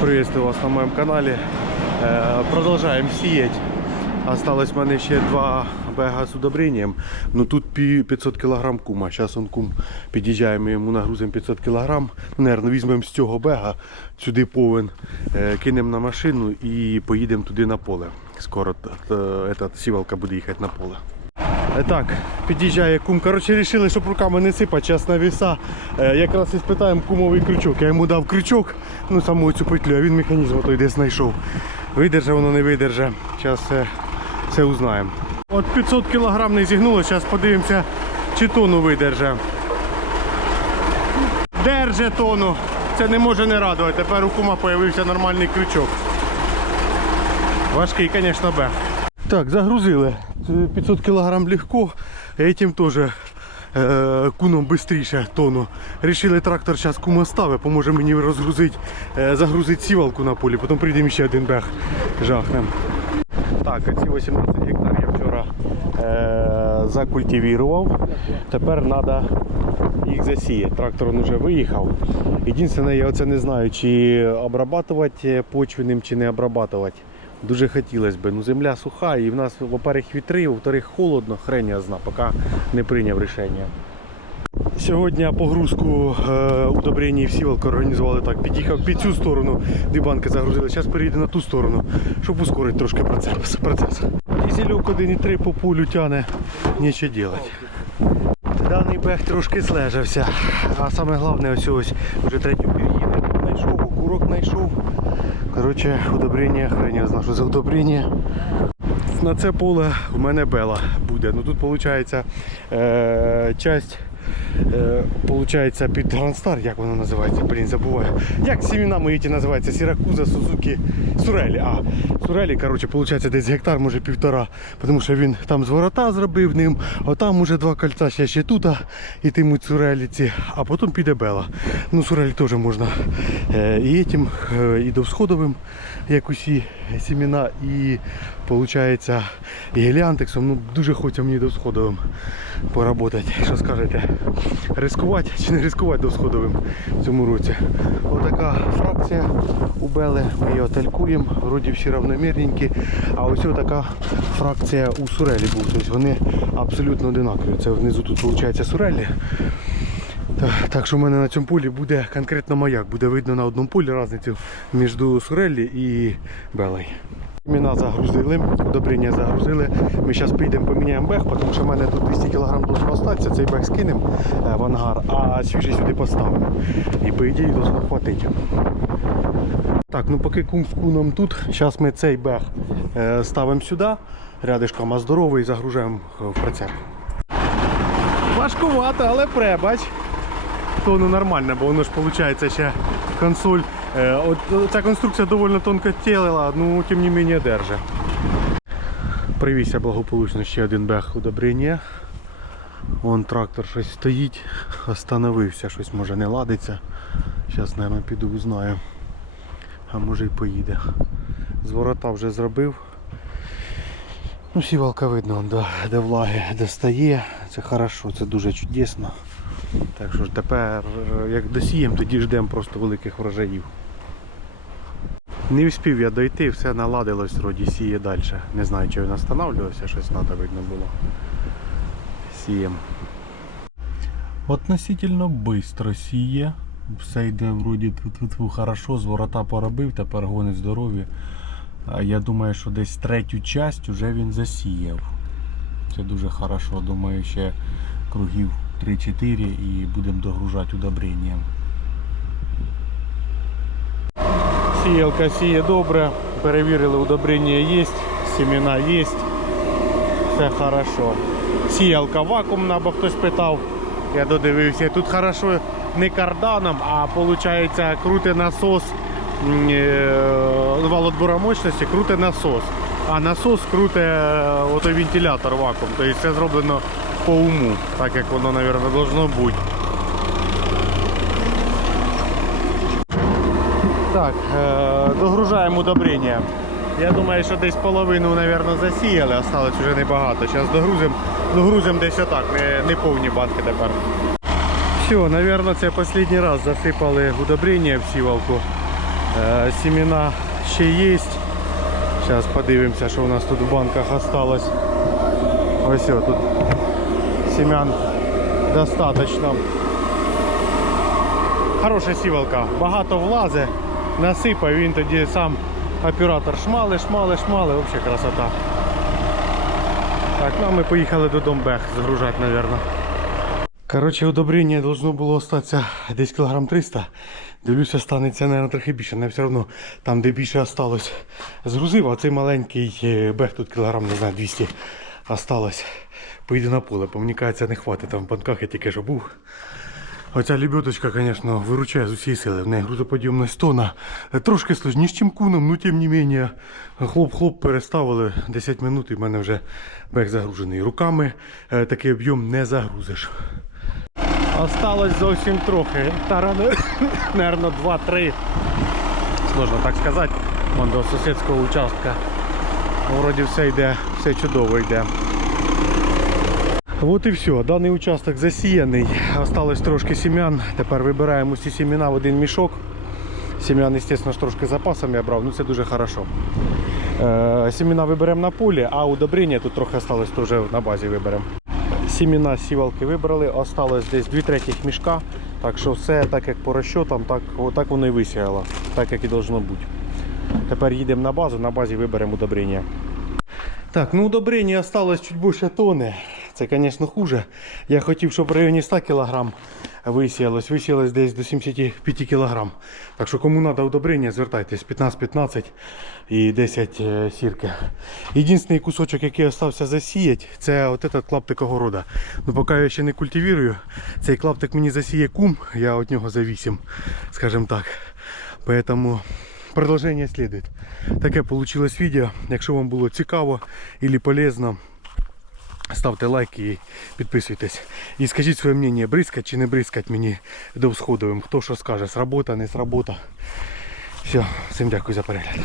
Приветствую вас на моем канале. Э, Продолжаем сеять. Осталось в мене ще два бега з удобрением. Ну тут 500 кг кума. Зараз он кум під'їжджає, ми йому нагрузимо 500 кг. Ну, наверное, візьмемо з цього бега, сюди повен, е, кинемо на машину і поїдемо туди на поле. Скоро сівалка буде їхати на поле. Е, Так, під'їжджає кум. Коротше, вирішили, щоб руками не сипати, час на віса. Е, якраз і спитаємо кумовий крючок. Я йому дав крючок, ну саму цю петлю, а він механізм той десь знайшов. Видержа воно не видержа. Зараз все, узнаємо. От 500 кг не зігнуло, зараз подивимося, чи тону видержа. Держи тону. Це не може не радувати. Тепер у кума з'явився нормальний крючок. Важкий, звісно, бег. Так, загрузили. 500 кг легко, этим теж е, куном швидше тону. Рішили трактор зараз кума ставить, поможе мені розгрузити, е, загрузити сівалку на полі, потім прийдемо ще один бег жахнем. Так, ці 18 гектар я вчора е, закультивував. Тепер треба їх засіяти. Трактор він вже виїхав. Єдине, я оце не знаю, чи обрабатувати почвеним, чи не обрабатувати. Дуже хотілося б. Ну, земля суха і в нас, во-первых, вітри, во-вторых, холодно, хрень я знаю, поки не прийняв рішення. Сьогодні погрузку е, удобрення і всівалку організували так. Під'їхав під цю сторону, дві банки загрузили. Зараз перейде на ту сторону, щоб ускорити трошки процес. процес. Дізельок 1,3 по полю тяне, нічого робити. Даний бег трошки злежався. А саме головне ось ось вже третю пір'їну знайшов, окурок знайшов. Коротше, удобрення, знаю, що за удобрення. На це поле в мене бела буде. Ну тут виходить е, часть. Е, Получається під Грандстар, як воно називається, блін, забуваю. Як сімена мої ті називаються? Сіракуза, Сузуки, Сурелі. А, Сурелі, коротше, виходить десь гектар, може півтора, тому що він там з ворота зробив ним, а там уже два кольця ще ще тут, йтимуть Сурелі ці, а потім піде Бела. Ну, Сурелі теж можна е, і этим, е, і довсходовим, як усі сімена, і виходить і геліантексом. Ну, дуже хочеться мені довсходовим поработати. Що скажете? Рискувати чи не рискувати довсходовим в цьому році? Отака фракція у Бели. Ми її талькуємо, вроді всі равномірненькі. А ось така фракція у Сурелі був. Тобто вони абсолютно одинакові. Це внизу тут виходить Сурелі. Так, так що в мене на цьому полі буде конкретно маяк. Буде видно на одному полі різницю між Сурелі і Белой. Міна загрузили, удобрення загрузили. Ми зараз підемо поміняємо бег, тому що в мене тут 200 кг должно остатися, цей бег скинемо е, в ангар, а свіжий сюди поставимо. І по ідеї должно хватити. Так, ну поки кум з куном тут, зараз ми цей бег е, ставимо сюди, рядишком, а здоровий загружаємо в прицеп. Важкувато, але пребач. То ну нормально, бо воно ж виходить ще консоль. Е, от е, ця конструкція доволі тонко тілила, ну тим не менше держить. Привізся благополучно ще один бег удобрення. Вон трактор щось стоїть, остановився, щось може не ладиться. Зараз, мабуть, піду узнаю. А може й поїде. З ворота вже зробив. Ну, сівалка видно, до, де влаги достає. Це хорошо, це дуже чудесно. Так що ж тепер, е, як досіємо, тоді ждемо просто великих врожаїв. Не встиг я дойти, все наладилось, вроді сіє далі. Не знаю, чи він останавливався, щось треба видно було. Сіємо. Относительно швидко сіє. Все йде вроді хорошо, з ворота поробив, тепер гони здорові. Я думаю, що десь третю часть вже він засіяв. Це дуже хорошо. Думаю, ще кругів 3-4 і будемо догружати удобренням. Сіялка сіє добре, перевірили, удобрення є, семена є, все хорошо. Сіялка вакуумна, бо хтось питав, я додивився. Тут хорошо не карданом, а виходить крути насос е, мощності, крути насос. А насос круте е, ото вентилятор вакуум. Тобто це зроблено по уму, так як воно, мабуть, должно бути. Так, е, догружаємо удобрення. Я думаю, що десь половину, мабуть, засіяли, осталось вже небагато. Зараз догрузимо, догрузимо десь отак, не, не повні банки тепер. Все, мабуть, це останній раз засипали удобрення в сівалку. Е, Семена ще є. Зараз подивимося, що у нас тут в банках осталось. Ось о, тут семян достаточно. Хороша сівалка, багато влазе, насипав, він тоді сам оператор шмали, шмали, шмали, взагалі красота. Так, ну а ми поїхали додому бех загружати, мабуть. Коротше, удобрення должно було остатися десь кілограм 300. Дивлюся, станеться, мабуть, трохи більше, але все одно там, де більше осталось, згрузив, а цей маленький е, бех тут кілограм, не знаю, 200 осталось. Поїду на поле, бо не хватить, там в банках я тільки що був. Оця лебедочка, звісно, виручає з усієї сили. В неї грузоподйомність тона. Трошки сложніше, ніж куном, ну тим не менше. Хлоп-хлоп переставили 10 минут і в мене вже бег загружений. Руками е, такий об'єм не загрузиш. Осталось зовсім трохи. Гектара, мабуть, 2-3. Сложно так сказати. Вон до сусідського участка. Вроді все йде, все чудово йде. Вот і все. Даний участок засіяний. Осталось трошки сім'ян. Тепер вибираємо усі сім'яна в один мішок. Сім'ян, звісно, трошки запасом я брав, ну це дуже хорошо. Е, сім'яна виберемо на полі, а удобрення тут трохи осталось, то вже на базі виберемо. Сім'яна з сівалки вибрали, осталось десь 2 третіх мішка. Так що все так як по розчотам, так, так воно і висіяло, так як і должно бути. Тепер їдемо на базу, на базі виберемо удобрення. Так, ну удобрення осталось чуть більше тони. Це, звісно, хуже. Я хотів, щоб в районі 100 кг висіялось. Висіялось десь до 75 кг. Так що кому треба удобрення, звертайтесь 15-15 і 10 е, сірки. Єдиний кусочок, який залишився засіяти, це от этот клаптик огорода. Ну поки я ще не культивірую, цей клаптик мені засіє кум, я від нього завісім, скажімо так. Поэтому продовження слідує. Таке вийшло відео. Якщо вам було цікаво і полезно, ставте лайк і підписуйтесь. І скажіть своє мнення, бризкать чи не бризкать мені до всходовим. Хто що скаже, сработа, не сработа. Все, всім дякую за перегляд.